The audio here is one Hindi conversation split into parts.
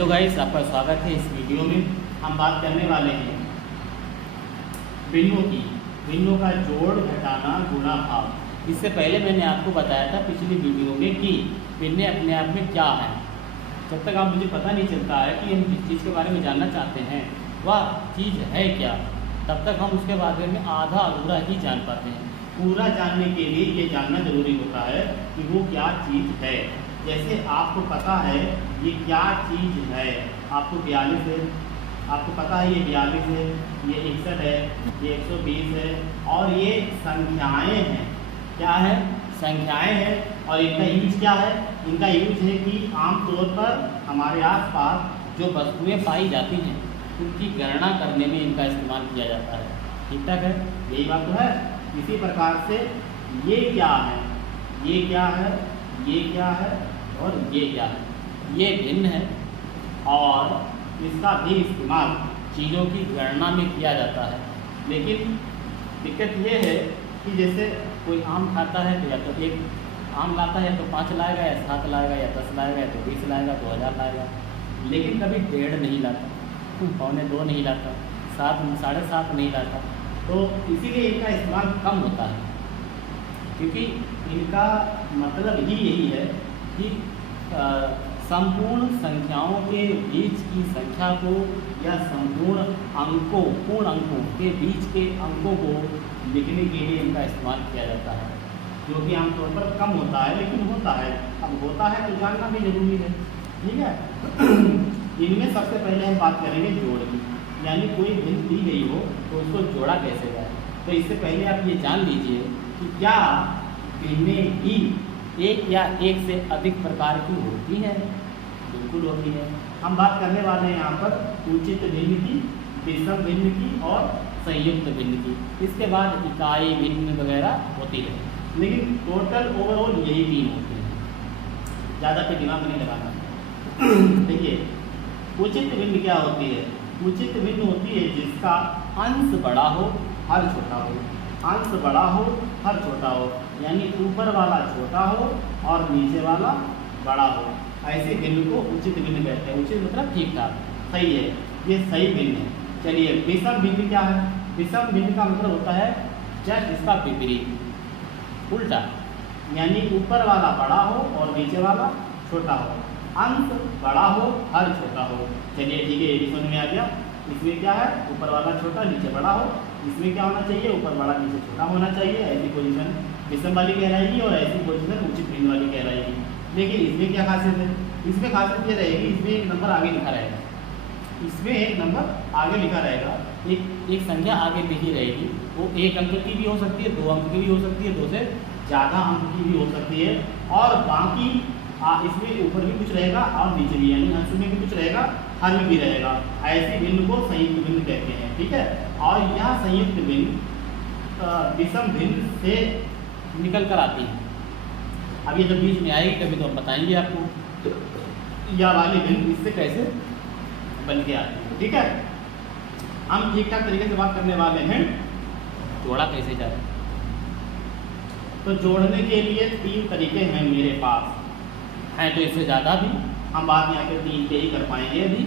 हेलो गाइस, आपका स्वागत है। इस वीडियो में हम बात करने वाले हैं भिन्नों की। भिन्नों का जोड़, घटाना, गुणा, भाग। इससे पहले मैंने आपको बताया था पिछली वीडियो में कि भिन्नें अपने आप में क्या है। जब तक आप मुझे पता नहीं चलता है कि हम जिस चीज़ के बारे में जानना चाहते हैं वह चीज़ है क्या, तब तक हम उसके बारे में आधा अधूरा ही जान पाते हैं। पूरा जानने के लिए ये जानना जरूरी होता है कि वो क्या चीज़ है। जैसे आपको पता है ये क्या चीज़ है, आपको 42 है, आपको पता है ये 42 है, ये 61 है, ये 120 है और ये संख्याएं हैं। क्या है? संख्याएं हैं। और इनका यूज क्या है? इनका यूज है कि आमतौर पर हमारे आसपास जो वस्तुएं पाई जाती हैं उनकी गणना करने में इनका इस्तेमाल किया जाता है। ठीक ठाक है, यही बात तो है। इसी प्रकार से ये क्या है, ये क्या है, ये क्या है और ये क्या है, ये भिन्न है और इसका भी इस्तेमाल चीज़ों की गणना में किया जाता है। लेकिन दिक्कत ये है कि जैसे कोई आम खाता है तो या तो एक आम लाता है तो 5 लाएगा या 7 लाएगा या 10 लाएगा या तो 20 लाएगा, 2000 लाएगा, लेकिन कभी 1.5 नहीं लाता, 2.25 नहीं लाता, 7, 7.5 नहीं लाता। तो इसीलिए इनका इस्तेमाल कम होता है, क्योंकि इनका मतलब ही यही है कि संपूर्ण संख्याओं के बीच की संख्या को या संपूर्ण अंकों, पूर्ण अंकों के बीच के अंकों को लिखने के लिए इनका इस्तेमाल किया जाता है, जो कि आमतौर पर कम होता है, लेकिन होता है। अब होता है तो जानना भी जरूरी है। ठीक है। इनमें सबसे पहले हम बात करेंगे जोड़ की, यानी कोई भिन्न दी गई हो तो उसको जोड़ा कैसे जाए। तो इससे पहले आप ये जान लीजिए कि क्या भिन्नें ही एक या एक से अधिक प्रकार की होती हैं। बिल्कुल होती है। हम बात करने वाले हैं यहाँ पर उचित भिन्न की, विषम भिन्न की और संयुक्त भिन्न की। इसके बाद इकाई भिन्न वगैरह होती है, लेकिन टोटल ओवरऑल यही 3 होते हैं। ज़्यादा पे दिमाग नहीं लगाना। देखिए, उचित भिन्न क्या होती है? उचित भिन्न होती है जिसका अंश बड़ा हो, हर छोटा हो। अंश बड़ा हो, हर छोटा हो, यानी ऊपर वाला छोटा हो और नीचे वाला बड़ा हो। ऐसे भिन्न को उचित भिन्न कहते हैं। उचित मतलब ठीक ठाक, सही है, ये सही भिन्न है। चलिए, विषम भिन्न क्या है? विषम भिन्न का मतलब होता है जस्ट इसका विपरीत, उल्टा, यानी ऊपर वाला बड़ा हो और नीचे वाला छोटा हो। अंश बड़ा हो, हर छोटा हो। चलिए ठीक है, ये भी समझ में आ गया। इसमें क्या है? ऊपर वाला छोटा, नीचे बड़ा हो। इसमें क्या होना चाहिए? ऊपर बड़ा, नीचे छोटा होना चाहिए। ऐसी पोजीशन विषम वाली कहलाएगी और ऐसी पोजीशन उचित भिन्न वाली कहलाएगी। लेकिन इसमें क्या खासियत है? इसमें खासियत ये रहेगी, इसमें एक नंबर आगे लिखा रहेगा। इसमें एक नंबर आगे लिखा रहेगा, एक संख्या आगे लिखी रहेगी। वो 1 अंक की भी हो सकती है, 2 अंक की भी हो सकती है, 2 से ज़्यादा अंक की भी हो सकती है। और बाकी इसमें ऊपर भी कुछ रहेगा और नीचे भी, यानी अंश में भी कुछ रहेगा, हर में भी रहेगा। ऐसी भिन्न को संयुक्त भिन्न कहते हैं। ठीक है। और यह संयुक्त भिन्न विषम भिन्न से निकल कर आती है। अब ये जब बीच में आएगी कभी तो हम बताएंगे आपको यह वाली भिन्न इससे कैसे बन के आती है। ठीक है। हम ठीक ठाक तरीके से बात करने वाले हैं जोड़ा कैसे जाए। तो जोड़ने के लिए 3 तरीके हैं मेरे पास, हैं तो इससे ज़्यादा भी, हम बात यहाँ पे 3 के ही कर पाएंगे अभी।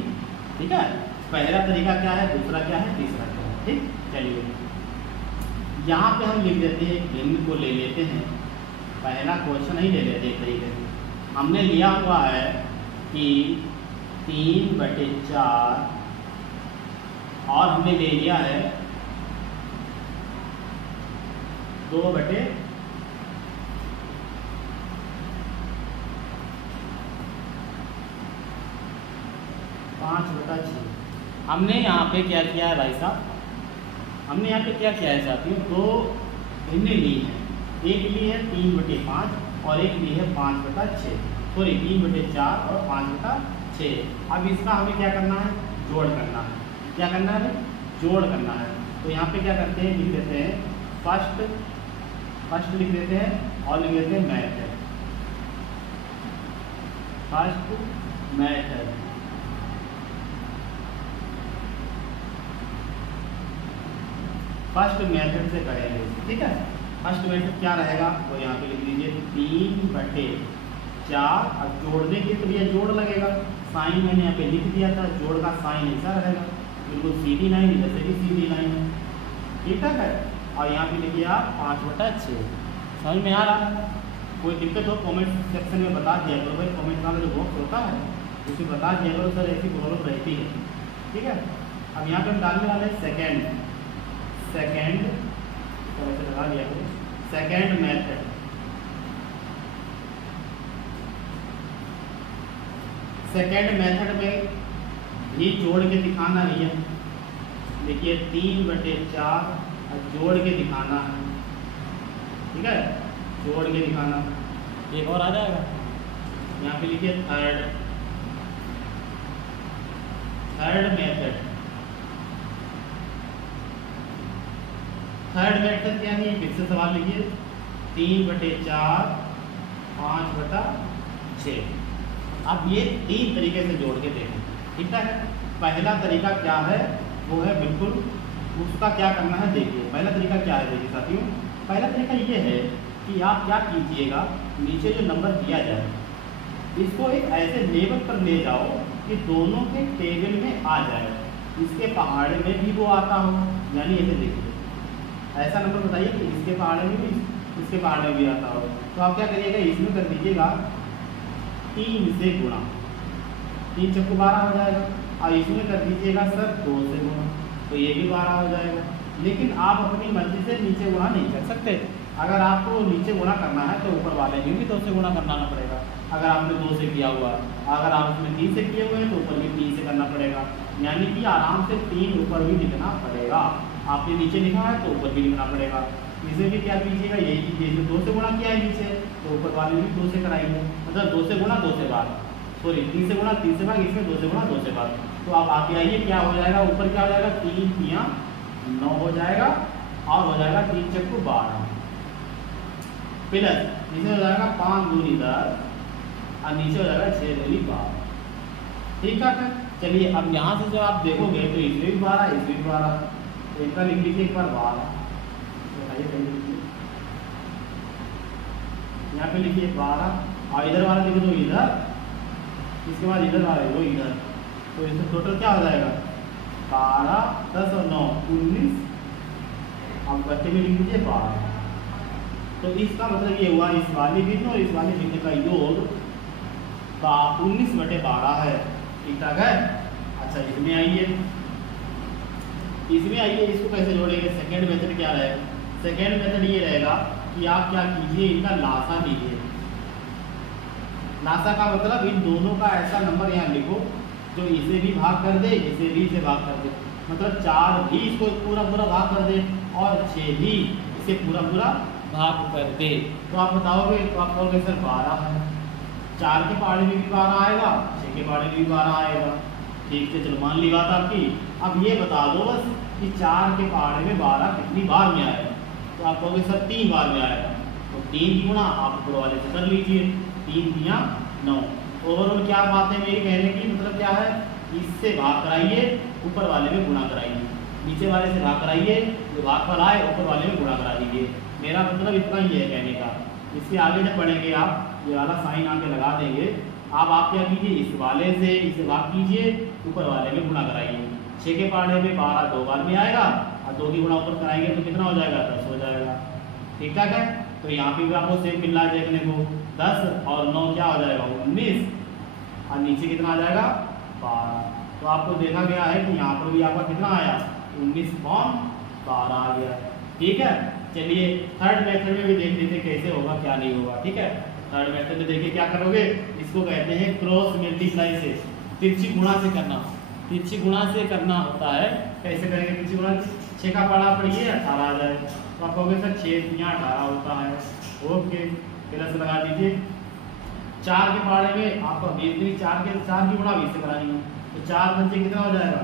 ठीक है। पहला तरीका क्या है, दूसरा क्या है, तीसरा क्या है। ठीक, चलिए यहाँ पे हम लिख देते हैं, भिन्न को ले लेते हैं। पहला क्वेश्चन ही ले लेते हैं तरीके से। हमने लिया हुआ है कि 3/4 और हमने ले लिया है 2/5 हमने यहाँ पे क्या किया है भाई साहब? हमने यहाँ पे क्या किया है साथियों? 2 भिन्न ली हैं। एक ली है 3/5 और एक ली है 5/6, सॉरी 3/4 और 5/6। अब इसका हमें क्या करना है? जोड़ करना है। क्या करना है? जोड़ करना है। तो यहाँ पे क्या करते हैं, लिख देते हैं फर्स्ट लिख देते हैं और लिख देते हैं method. First method, first method से करेंगे। ठीक है। फर्स्ट मेथड क्या रहेगा वो यहाँ पे लिख लीजिए 3/4। अब जोड़ने के तो भैया जोड़ लगेगा, साइन मैंने यहाँ पे लिख दिया था, जोड़ का साइन ऐसा रहेगा, बिल्कुल सीधी लाइन, इधर से भी सीधी लाइन है, ठीक है। और यहाँ पे लिखिए आप 5/6। समझ में आ रहा है? कोई दिक्कत हो कमेंट सेक्शन में बता दिया करो भाई, कमेंट वाला जो बॉक्स होता है उसे बता दिया करो सर, ऐसी प्रॉब्लम रहती है, ठीक है। अब यहाँ पे हम डालने वाले हैं सेकेंड ऐसे लगा दिया करो, सेकेंड मेथड। सेकेंड मेथड में भी जोड़ के दिखाना है, देखिए 3/4 जोड़ के दिखाना है, ठीक है, जोड़ के दिखाना। एक और आ जाएगा, यहाँ पे लिखिए थर्ड मेथड। थर्ड मेथड क्या है, फिर से सवाल लिखिए 3/4 5/6। अब ये 3 तरीके से जोड़ के देखें, ठीक है। पहला तरीका क्या है, वो है बिल्कुल उसका क्या करना है, देखिए पहला तरीका क्या है, देखिए साथियों, पहला तरीका ये है कि आप क्या कीजिएगा, नीचे जो नंबर दिया जाए इसको एक ऐसे लेवल पर ले जाओ कि दोनों के टेबल में आ जाए, इसके पहाड़े में भी वो आता हो, यानी ऐसे देखिए ऐसा नंबर बताइए कि इसके पहाड़े में भी इसके पहाड़े में भी आता हो। तो आप क्या करिएगा, इसमें कर दीजिएगा 3 से गुणा, 3 चक्कू 12 हो जाएगा, और इसमें कर दीजिएगा सर 2 से गुणा, तो ये भी 12 हो जाएगा। लेकिन आप अपनी मर्जी से नीचे गुणा नहीं कर सकते, अगर आपको नीचे गुणा करना है तो ऊपर वाले में भी 2 से गुणा करना पड़ेगा। अगर आपने 2 से किया हुआ, अगर आप उसमें 3 से किए हुए हैं तो ऊपर भी 3 से करना पड़ेगा, यानी कि आराम से 3 ऊपर भी लिखना पड़ेगा। आपने नीचे लिखा है तो ऊपर भी लिखना पड़ेगा। इसे भी क्या कीजिएगा, यही कीजिए, इसमें 2 से गुणा किया है नीचे, तो ऊपर वाले में भी 2 से कराइए, मतलब 2 से गुणा 2 से भाग, सॉरी 3 से गुणा 3 से भाग, इसमें 2 से गुणा 2 से भाग। तो आप आगे आइए, क्या हो जाएगा, ऊपर क्या हो जाएगा, 3 3 9 हो जाएगा, और हो जाएगा 3 चक्कू 12 प्लस नीचे हो जाएगा 5 दूनी 10, और नीचे हो जाएगा 6 दूनी 12, ठीक है। चलिए अब यहाँ से जब आप देखोगे तो इसमें भी 12, इसमें भी 12, तो इनका लिख लीजिए एक बार 12, बताइए कहीं लिखिए, यहाँ पे लिखिए 12, और इधर वाला लिख दो इधर, इसके बाद इधर वाला वो इधर, तो इसमें टोटल क्या हो जाएगा 12 10 और 9 19, अब बच्चे में लिख लीजिए 12। तो इसका मतलब ये हुआ, इस वाले भिन्न और इस वाले भिन्न का योग 19/12 है, ठीक ठाक है। अच्छा इसमें आइए, इसको कैसे जोड़ेंगे, सेकेंड मेथड क्या रहेगा, सेकेंड मेथड ये रहेगा कि आप क्या कीजिए, इनका लासा लीजिए। लासा का मतलब इन दोनों का ऐसा नंबर यहाँ लिखो जो इसे भी भाग कर दे, इसे भी इसे भाग कर दे, मतलब 4 भी इसको पूरा पूरा भाग कर दे और 6 भी इसे पूरा पूरा भाग कर दे। तो आप बताओगे, तो आप कहोगे सर 12 है, 4 के पहाड़े में भी 12 आएगा, 6 के पहाड़े में भी 12 आएगा, ठीक है, चलो मान ली बात आपकी। अब ये बता दो बस कि 4 के पहाड़े में 12 कितनी बार में आएगा, तो आप कहोगे सर 3 बार में आएगा, तो 3 की गुणा आप ऊपर वाले से कर लीजिए, 3 3 9। ओवरऑल क्या बात है मेरी कहने की, मतलब क्या है, इससे भाग कराइए, ऊपर वाले में गुणा कराइए, नीचे वाले से भाग कराइए, जो भाग पर आए ऊपर वाले में गुणा करा दीजिए। मेरा मतलब इतना ही है कहने का। इसके आगे जब बढ़ेंगे आप ये वाला साइन आके लगा देंगे, आप क्या कीजिए, इस वाले से इसे भाग कीजिए, ऊपर वाले में गुणा कराइए। 6 के पहाड़े में 12 2 बार में आएगा, और 2 की गुणा ऊपर कराएंगे तो कितना हो जाएगा, 10 हो जाएगा, ठीक ठाक है। तो यहाँ पे भी आपको सेम मिल रहा है देखने को, 10 और 9 क्या हो जाएगा 19, और नीचे कितना आ जाएगा 12। तो आपको देखा गया है कि यहाँ पर भी आपका कितना आया 19/12 आ गया, ठीक है। चलिए थर्ड मेथड में भी देख लेते कैसे होगा क्या नहीं होगा, ठीक है। थर्ड मेथड में देखिए क्या करोगे, इसको कहते हैं क्रॉस मल्टीप्लाई से, तिरछी गुणा से करना, तिरछी गुणा से करना होता है। कैसे करेंगे तिरछी गुणा, 6 का पहाड़ा पढ़िए 18 आ जाए, तो आप कहोगे सर 6 3 18 होता है, ओके प्लस लगा दीजिए। 4 के पहाड़े में आपका 20 4 की गुणा 20 से करानी है, तो 4 पंजे कितना हो जाएगा,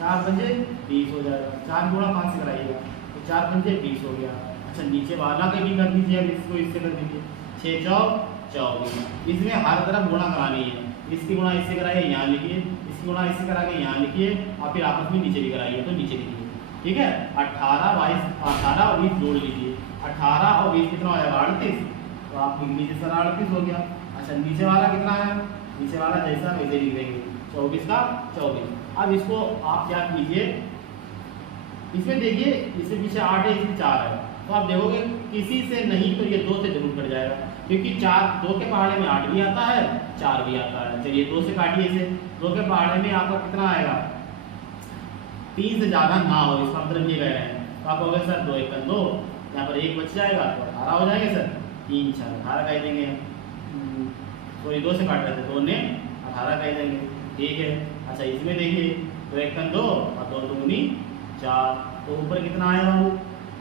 4 पंजे 20 हो जाएगा, 4 गुणा 5 से कराइएगा, 4 पंजे 20 हो गया। अच्छा नीचे वाला के भी कर दीजिए, अब इसको इससे कर दीजिए, 6 चौक 24। इसमें हर तरफ गुणा करानी है, इसकी गुणा इससे कराइए यहाँ लिखिए, इसकी गुणा इससे करा के यहाँ लिखिए, और फिर आपस में नीचे भी कराइए तो नीचे लिखिए, ठीक है। 18 और 20 जोड़ लीजिए, 18 और 20 कितना हो जाएगा 38, तो आप लिख लीजिए सर 38 हो गया। अच्छा नीचे वाला कितना है नीचे वाला जैसा वैसे लिख देंगे, 24 का 24। अब इसको आप क्या कीजिए, इसमें देखिए इससे पीछे 8 है, इसमें 4 है, तो आप देखोगे किसी से नहीं तो ये 2 से जरूर कट जाएगा, क्योंकि 2 के पहाड़े में 8 भी आता है, 4 भी आता है। चलिए 2 से काटिए इसे, 2 के पहाड़े में आपका कितना आएगा, 3 से ज़्यादा ना हो, इसका मतलब ये कह रहे हैं। तो आप कहोगे सर 2 1 2, यहाँ पर 1 बच जाएगा तो 18 हो जाएंगे सर, 3 4 18 कह देंगे। तो ये 2 से काट रहे थे, 2 ने 18 कह देंगे, ठीक है। अच्छा इसमें देखिए 2 1 2 और 2 2 4, तो ऊपर कितना आया बाबू,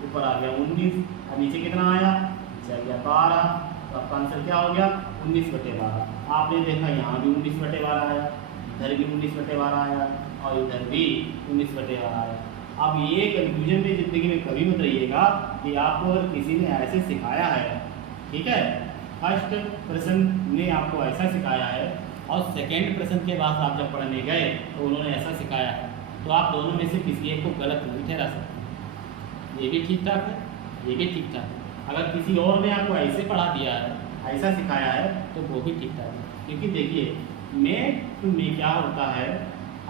ऊपर आ गया 19, और नीचे कितना आया, नीचे आ गया 12। तो आपका आंसर क्या हो गया, 19/12। आपने देखा यहाँ भी 19/12 आया, इधर भी 19/12 आया, और इधर भी 19/12 आया। अब ये कंफ्यूजन में ज़िंदगी में कभी मत रहिएगा कि आपको अगर किसी ने ऐसे सिखाया है, ठीक है, फर्स्ट प्रश्न ने आपको ऐसा सिखाया है और सेकेंड प्रश्न के बाद आप जब पढ़ने गए तो उन्होंने ऐसा सिखाया है, तो आप दोनों में से किसी एक को गलत नहीं ठहरा सकते। ये भी ठीक ठाक है, ये भी ठीक ठाक है। अगर किसी और ने आपको ऐसे पढ़ा दिया है, ऐसा सिखाया है, तो वो भी ठीक ठाक है। क्योंकि देखिए में क्या होता है,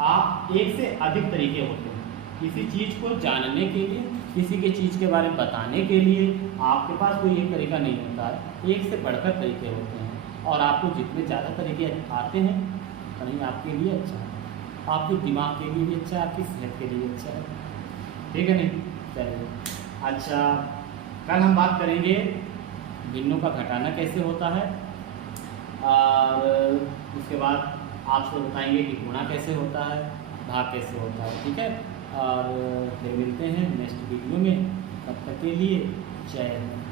आप एक से अधिक तरीके होते हैं किसी चीज़ को जानने के लिए, किसी के चीज़ के बारे में बताने के लिए। आपके पास कोई एक तरीका नहीं होता है, एक से बढ़कर तरीके होते हैं, और आपको जितने ज़्यादा तरीके आते हैं उतनी आपके लिए अच्छा है, आपके दिमाग के लिए भी अच्छा है, आपकी सेहत के लिए अच्छा है, ठीक है नहीं। चलिए अच्छा, कल हम बात करेंगे भिन्नों का घटाना कैसे होता है, और उसके बाद आपको बताएंगे कि गुणा कैसे होता है, भाग कैसे होता है, ठीक है। और फिर मिलते हैं नेक्स्ट वीडियो में, तब तक के लिए जय हिंद।